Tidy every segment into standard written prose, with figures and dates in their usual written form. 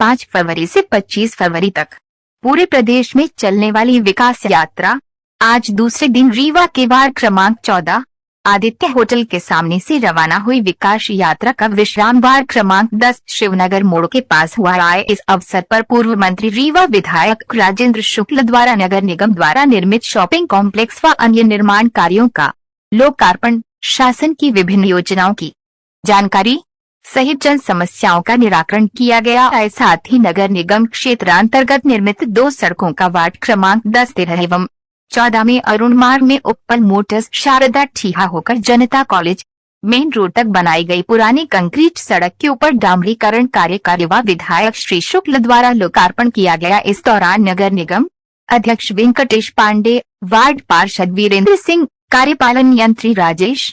5 फरवरी से 25 फरवरी तक पूरे प्रदेश में चलने वाली विकास यात्रा आज दूसरे दिन रीवा के वार्ड क्रमांक 14 आदित्य होटल के सामने से रवाना हुई विकास यात्रा का विश्राम वार्ड क्रमांक 10 शिवनगर मोड़ के पास हुआ है। इस अवसर पर पूर्व मंत्री रीवा विधायक राजेंद्र शुक्ल द्वारा नगर निगम द्वारा निर्मित शॉपिंग कॉम्प्लेक्स व अन्य निर्माण कार्यों का लोकार्पण, शासन की विभिन्न योजनाओं की जानकारी सहित जन समस्याओं का निराकरण किया गया है। साथ ही नगर निगम क्षेत्रांतर्गत निर्मित 2 सड़कों का वार्ड क्रमांक 10 13 एवं 14 में अरुण मार्ग में उपल मोटर्स शारदा ठीहा होकर जनता कॉलेज मेन रोड तक बनाई गई पुरानी कंक्रीट सड़क के ऊपर डामरीकरण कार्य का युवा विधायक श्री शुक्ल द्वारा लोकार्पण किया गया। इस दौरान नगर निगम अध्यक्ष वेंकटेश पांडे, वार्ड पार्षद वीरेंद्र सिंह, कार्यपालन यंत्री राजेश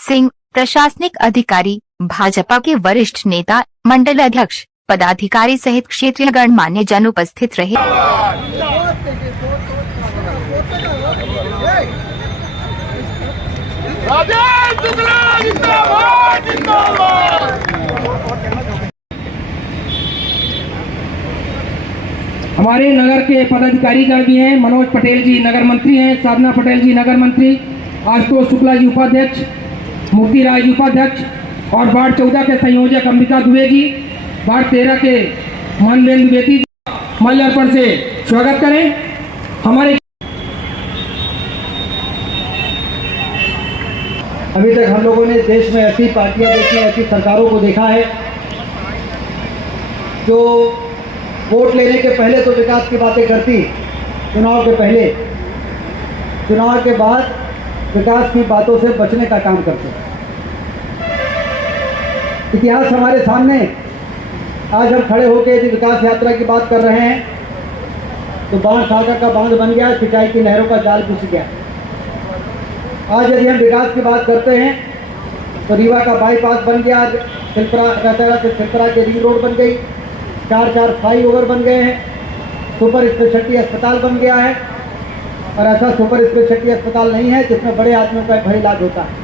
सिंह, प्रशासनिक अधिकारी, भाजपा के वरिष्ठ नेता, मंडल अध्यक्ष, पदाधिकारी सहित क्षेत्रीय गणमान्य जन उपस्थित रहे। हमारे नगर के पदाधिकारी गण भी हैं। मनोज पटेल जी नगर मंत्री हैं, साधना पटेल जी नगर मंत्री, आशुतोष शुक्ला जी उपाध्यक्ष, मुक्ति राय जी उपाध्यक्ष और वार्ड 14 के संयोजक अंबिका दुबे जी, वार्ड 13 के मनवेंद्र द्विवेदी जी माल्यार्पण से स्वागत करें। हमारे अभी तक हम लोगों ने देश में ऐसी पार्टियां देखी, ऐसी सरकारों को देखा है जो वोट लेने के पहले तो विकास की बातें करती, चुनाव के पहले, चुनाव के बाद विकास की बातों से बचने का काम करते। इतिहास हमारे सामने, आज हम खड़े होकर यदि विकास यात्रा की बात कर रहे हैं तो बाढ़ सागर का बांध बन गया, सिंचाई की नहरों का जाल बिछ गया। आज यदि हम विकास की बात करते हैं तो रीवा का बाईपास बन गया, रतरा से सिलपरा के रिंग रोड बन गई, 4 फ्लाईओवर बन गए हैं, सुपर स्पेशलिटी अस्पताल बन गया है। और ऐसा सुपर स्पेशलिटी अस्पताल नहीं है जिसमें बड़े आदमियों का भर इलाज होता है।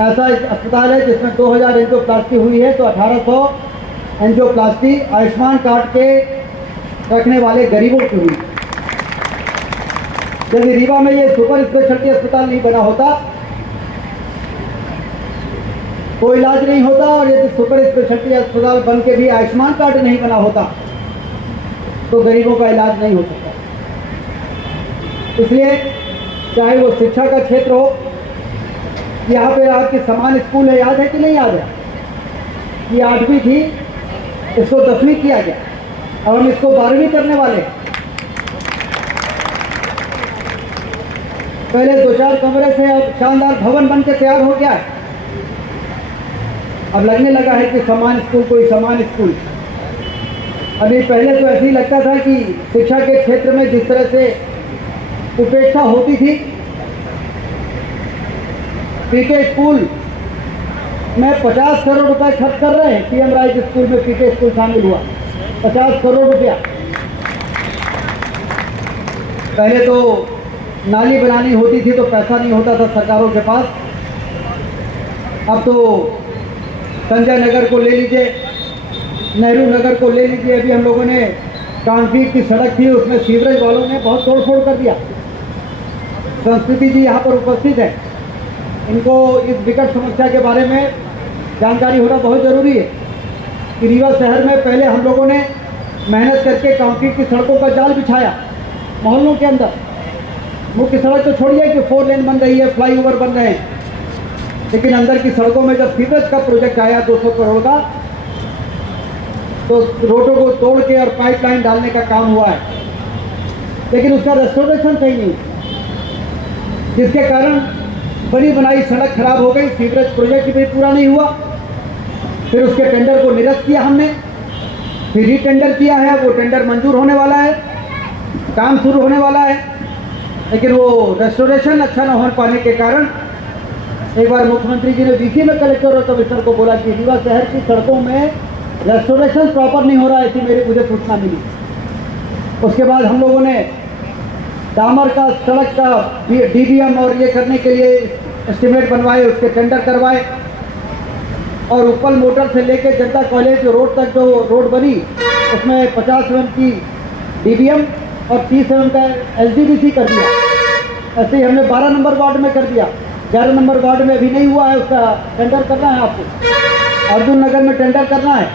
ऐसा अस्पताल है जिसमें 2000 एंजियोप्लास्टी हुई है तो 1800 एंजियोप्लास्टी आयुष्मान कार्ड के रखने वाले गरीबों की हुई। यदि रीवा में ये सुपर स्पेशलिटी अस्पताल नहीं बना होता तो इलाज नहीं होता, और यदि सुपर स्पेशलिटी अस्पताल बन के भी आयुष्मान कार्ड नहीं बना होता तो गरीबों का इलाज नहीं हो सकता। इसलिए चाहे वो शिक्षा का क्षेत्र हो, यहाँ पे आपकी समान स्कूल है, याद है कि नहीं याद है? ये 8वीं थी, इसको 10वीं किया गया और हम इसको 12वीं करने वाले। पहले 2-4 कमरे से अब शानदार भवन बन के तैयार हो गया है। अब लगने लगा है कि समान स्कूल कोई समान स्कूल। अभी पहले तो ऐसे ही लगता था कि शिक्षा के क्षेत्र में जिस तरह से उपेक्षा होती थी, पीके स्कूल में 50 करोड़ रुपए खर्च कर रहे हैं। पीएम राइज स्कूल में पीके स्कूल शामिल हुआ, 50 करोड़ रुपया। पहले तो नाली बनानी होती थी तो पैसा नहीं होता था सरकारों के पास। अब तो संजय नगर को ले लीजिए, नेहरू नगर को ले लीजिए, अभी हम लोगों ने कांक्रीट की सड़क थी उसमें सीवरेज वालों ने बहुत तोड़फोड़ कर दिया। संस्कृति जी यहाँ पर उपस्थित है, इनको इस विकट समस्या के बारे में जानकारी होना बहुत ज़रूरी है कि रीवा शहर में पहले हम लोगों ने मेहनत करके कांक्रीट की सड़कों का जाल बिछाया मोहल्लों के अंदर। मुख्य सड़क तो छोड़िए कि 4 लेन बन रही है, फ्लाईओवर बन रहे हैं, लेकिन अंदर की सड़कों में जब सीवरेज का प्रोजेक्ट आया 200 करोड़ का, तो रोडों को तोड़ के और पाइपलाइन डालने का काम हुआ है, लेकिन उसका रेस्टोरेशन सही नहीं, जिसके कारण बनी बनाई सड़क खराब हो गई। सीवरेज प्रोजेक्ट भी पूरा नहीं हुआ। फिर उसके टेंडर को निरस्त किया हमने, फिर रीटेंडर किया है, वो टेंडर मंजूर होने वाला है, काम शुरू होने वाला है, लेकिन वो रेस्टोरेशन अच्छा न हो पाने के कारण एक बार मुख्यमंत्री जी ने डीसी में कलेक्टर और कमिश्नर को बोला कि रीवा शहर की सड़कों में रेस्टोरेशन प्रॉपर नहीं हो रहा है, ऐसी मुझे सूचना मिली। उसके बाद हम लोगों ने डामर का सड़क का डीबीएम और ये करने के लिए एस्टीमेट बनवाए, उसके टेंडर करवाए। और उपल मोटर से लेकर जनता कॉलेज रोड तक जो रोड बनी उसमें 50 mm की DBM और 30 mm का SDBC कर दिया। ऐसे ही हमने 12 नंबर वार्ड में कर दिया। 11 नंबर वार्ड में अभी नहीं हुआ है, उसका टेंडर करना है आपको। अर्जुन नगर में टेंडर करना है,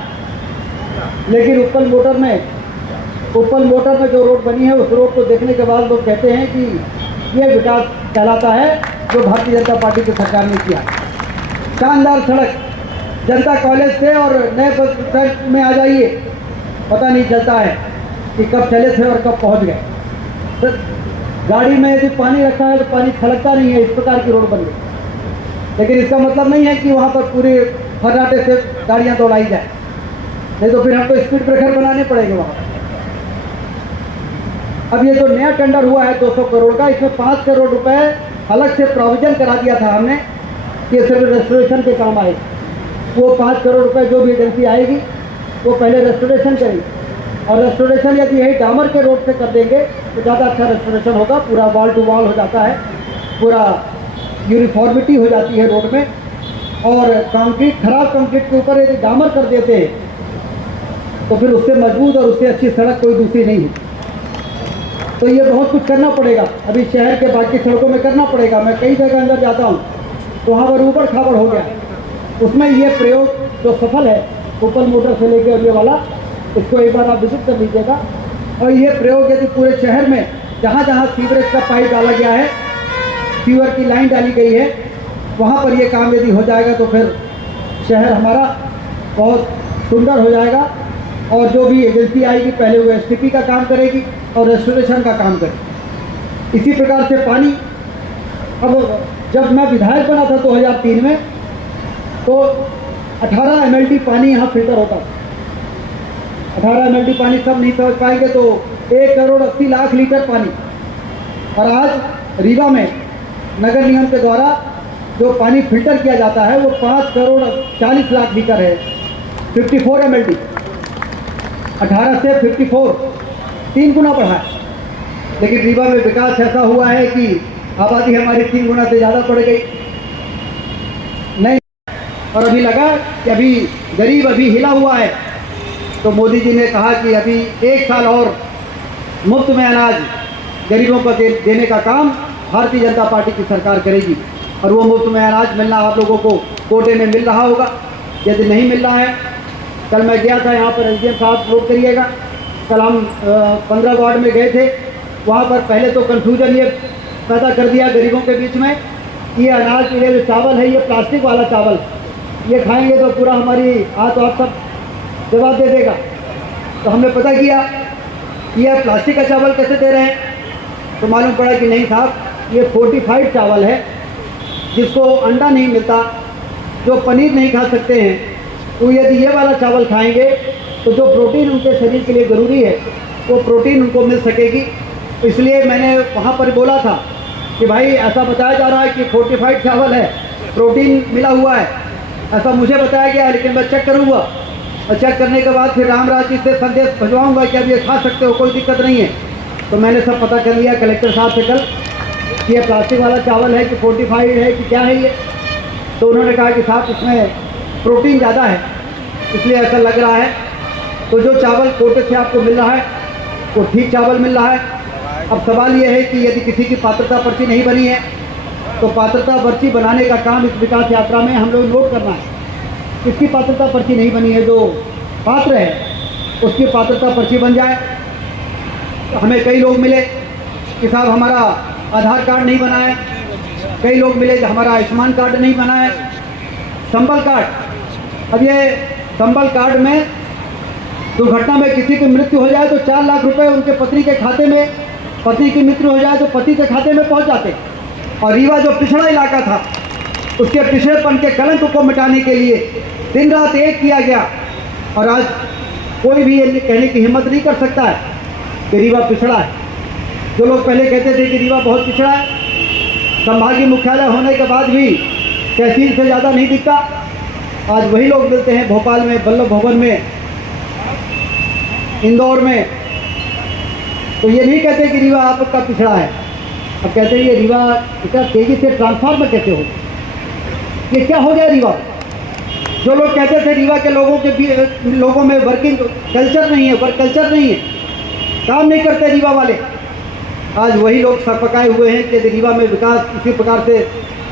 लेकिन उपल मोटर में जो रोड बनी है उस रोड को देखने के बाद लोग कहते हैं कि ये विकास कहलाता है जो भारतीय जनता पार्टी की सरकार ने किया। शानदार सड़क जनता कॉलेज से और नए बस स्टैंड में आ जाइए, पता नहीं चलता है कि कब चले थे और कब पहुंच गए। तो गाड़ी में यदि पानी रखा है तो पानी छलकता नहीं है, इस प्रकार की रोड बन गई। लेकिन इसका मतलब नहीं है कि वहाँ पर पूरे फर्राटे से गाड़ियाँ दौड़ाई जाए, नहीं तो फिर हमको स्पीड ब्रेकर बनाने पड़ेंगे वहाँ। अब ये जो नया टेंडर हुआ है 200 करोड़ का, इसमें 5 करोड़ रुपए अलग से प्रोविजन करा दिया था हमने कि सिर्फ रेस्टोरेशन के काम आए। वो 5 करोड़ रुपए जो भी एजेंसी आएगी वो पहले रेस्टोरेशन करेगी, और रेस्टोरेशन यदि यही डामर के रोड से कर देंगे तो ज़्यादा अच्छा रेस्टोरेशन होगा। पूरा वॉल टू वॉल हो जाता है, पूरा यूनिफॉर्मिटी हो जाती है रोड में। और कंक्रीट, खराब कंक्रीट के ऊपर यदि डामर कर देते तो फिर उससे मजबूत और उससे अच्छी सड़क कोई दूसरी नहीं है। तो ये बहुत कुछ करना पड़ेगा, अभी शहर के बाकी सड़कों में करना पड़ेगा। मैं कई जगह अंदर जाता हूँ तो वहाँ पर ऊबड़ खाबड़ हो गया। उसमें ये प्रयोग जो सफल है उपल मोटर से लेके और ये वाला, इसको एक बार आप विजिट कर लीजिएगा। और ये प्रयोग यदि पूरे शहर में जहाँ जहाँ सीवरेज का पाइप डाला गया है, सीवर की लाइन डाली गई है, वहाँ पर ये काम यदि हो जाएगा तो फिर शहर हमारा बहुत सुंदर हो जाएगा। और जो भी एजेंसी आएगी पहले वो STP का काम करेगी और रेस्टोरेशन का काम करेगी। इसी प्रकार से पानी, अब जब मैं विधायक बना था 2003 में तो 18 MLD पानी यहाँ फिल्टर होता था। 18 MLD पानी सब नहीं समझ पाएंगे तो 1 करोड़ 80 लाख लीटर पानी। और आज रीवा में नगर निगम के द्वारा जो पानी फिल्टर किया जाता है वो 5 करोड़ 40 लाख लीटर है, 54 MLD। 18 से 54, 3 गुना बढ़ा है। लेकिन रीवा में विकास ऐसा हुआ है कि आबादी हमारी 3 गुना से ज़्यादा बढ़ गई नहीं। और अभी लगा कि अभी गरीब अभी हिला हुआ है, तो मोदी जी ने कहा कि अभी 1 साल और मुफ्त में अनाज गरीबों को देने का काम भारतीय जनता पार्टी की सरकार करेगी। और वो मुफ्त में अनाज मिलना आप लोगों को कोटे में मिल रहा होगा। यदि नहीं मिल रहा है, कल मैं गया था यहाँ पर, SDM साहब नोट करिएगा, कल हम 15 वार्ड में गए थे। वहाँ पर पहले तो कन्फ्यूजन ये पैदा कर दिया गरीबों के बीच में, ये अनाज, ये जो चावल है ये प्लास्टिक वाला चावल, ये खाएंगे तो पूरा हमारी हाथ आप सब जवाब दे देगा। तो हमने पता किया ये प्लास्टिक का चावल कैसे दे रहे हैं, तो मालूम पड़ा कि नहीं साहब, ये फोर्टिफाइड चावल है, जिसको अंडा नहीं मिलता, जो पनीर नहीं खा सकते हैं, तो यदि ये वाला चावल खाएंगे तो जो प्रोटीन उनके शरीर के लिए ज़रूरी है वो प्रोटीन उनको मिल सकेगी। इसलिए मैंने वहाँ पर बोला था कि भाई ऐसा बताया जा रहा है कि फोर्टिफाइड चावल है, प्रोटीन मिला हुआ है, ऐसा मुझे बताया गया है, लेकिन मैं चेक करूँगा। और चेक करने के बाद फिर रामराज जी से संदेश भिजवाऊँगा कि अब ये खा सकते हो, कोई दिक्कत नहीं है। तो मैंने सब पता कर लिया कलेक्टर साहब से कल कि ये प्लास्टिक वाला चावल है कि फोर्टिफाइड है कि क्या है ये। तो उन्होंने कहा कि साहब इसमें प्रोटीन ज़्यादा है, इसलिए ऐसा लग रहा है। तो जो चावल कोटे से आपको मिल रहा है वो ठीक चावल मिल रहा है। अब सवाल ये है कि यदि किसी की पात्रता पर्ची नहीं बनी है तो पात्रता पर्ची बनाने का काम इस विकास यात्रा में हम लोग नोट करना है। किसकी पात्रता पर्ची नहीं बनी है, जो पात्र है उसकी पात्रता पर्ची बन जाए। तो हमें कई लोग मिले कि साहब हमारा आधार कार्ड नहीं बना है, कई लोग मिले कि हमारा आयुष्मान कार्ड नहीं बना है, संबल कार्ड। अब ये संबल कार्ड में दुर्घटना में किसी की मृत्यु हो जाए तो 4 लाख रुपए उनके पत्नी के खाते में, पति की मृत्यु हो जाए तो पति के खाते में पहुंच जाते। और रीवा जो पिछड़ा इलाका था उसके पिछड़ेपन के कलंक को मिटाने के लिए दिन रात एक किया गया। और आज कोई भी ये कहने की हिम्मत नहीं कर सकता है कि रीवा पिछड़ा है। जो लोग पहले कहते थे कि रीवा बहुत पिछड़ा है, संभागीय मुख्यालय होने के बाद भी तहसील से ज़्यादा नहीं दिखता, आज वही लोग मिलते हैं भोपाल में, वल्लभ भवन में, इंदौर में। तो ये नहीं कहते कि रीवा आपका पिछड़ा है, अब कहते हैं ये रीवा इतना तेज़ी से ट्रांसफॉर्म कैसे हो, ये क्या हो गया रीवा। जो लोग कहते थे रीवा के लोगों में वर्किंग कल्चर नहीं है, वर्क कल्चर नहीं है, काम नहीं करते रीवा वाले, आज वही लोग सरपकाए हुए हैं कि रीवा में विकास इसी प्रकार से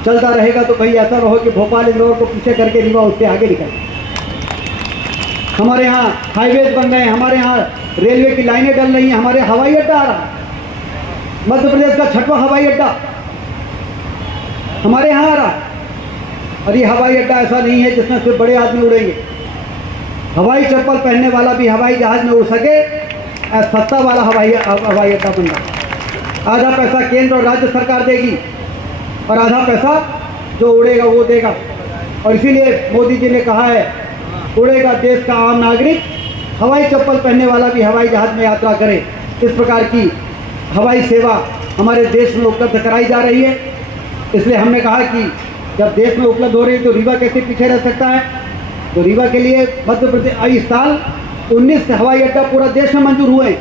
चलता रहेगा तो कहीं ऐसा ना हो कि भोपाल इंदौर को पीछे करके रीवा उससे आगे निकले। हमारे यहाँ हाईवेज बन रहे हैं, हमारे यहाँ रेलवे की लाइनें डल रही हैं, हमारे हवाई अड्डा आ रहा है, मध्य प्रदेश का 6वां हवाई अड्डा हमारे यहाँ आ रहा है। और ये हवाई अड्डा ऐसा नहीं है जिसमें सिर्फ बड़े आदमी उड़ेंगे, हवाई चप्पल पहनने वाला भी हवाई जहाज में उड़ सके, सस्ता वाला हवाई अड्डा बन रहा है। आधा पैसा केंद्र और राज्य सरकार देगी और आधा पैसा जो उड़ेगा वो देगा। और इसीलिए मोदी जी ने कहा है उड़ेगा देश का आम नागरिक, हवाई चप्पल पहनने वाला भी हवाई जहाज में यात्रा करे। इस प्रकार की हवाई सेवा हमारे देश में उपलब्ध कराई जा रही है। इसलिए हमने कहा कि जब देश में उपलब्ध हो रही है तो रीवा कैसे पीछे रह सकता है। तो रीवा के लिए मध्य प्रदेश इस साल 19 हवाई अड्डा पूरा देश में मंजूर हुए हैं।